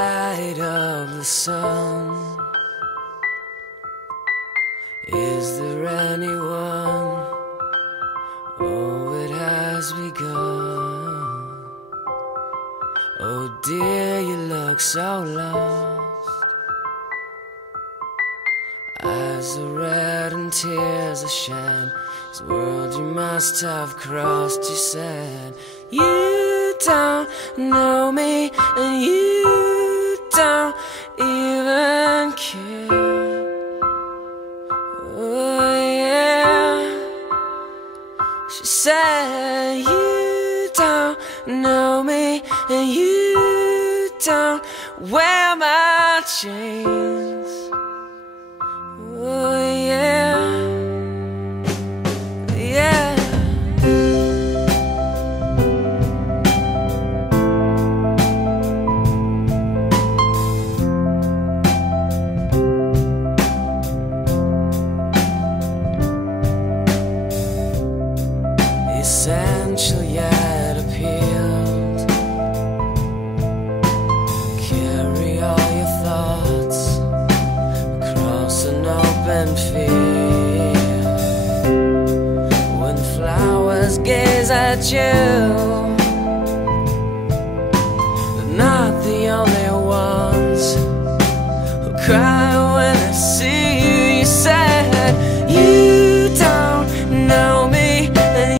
light of the sun. Is there anyone? Oh, it has begun. Oh dear, you look so lost. Eyes are red and tears are shed. This world you must have crossed, you said. You don't know me, and you don't even care. Oh yeah. She said, you don't know me, and you don't wear my chains. Oh yeah. Yeah. Essential yet appealed. Carry all your thoughts across an open field. When flowers gaze at you, they're not the only ones who cry